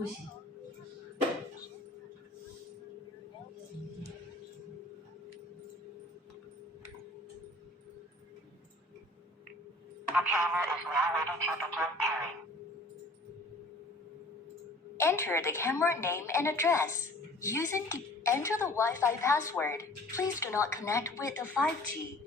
不行。The camera is now ready to begin pairing. Enter the camera name and address. Enter the Wi-Fi password. Please do not connect with the 5G.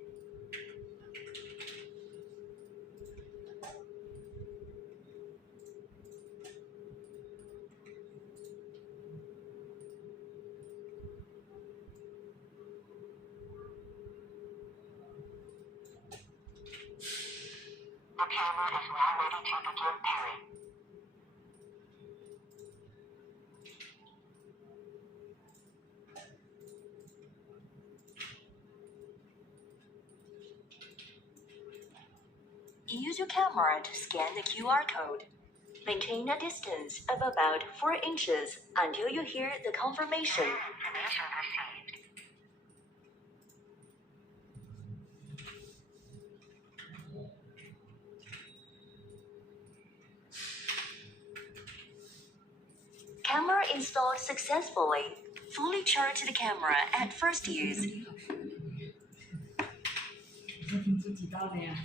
The camera is now ready to begin pairing. Use your camera to scan the QR code. Maintain a distance of about 4 inches until you hear the confirmation. Information received. Camera installed successfully. Fully charge the camera at first use. 这挺自己到的呀。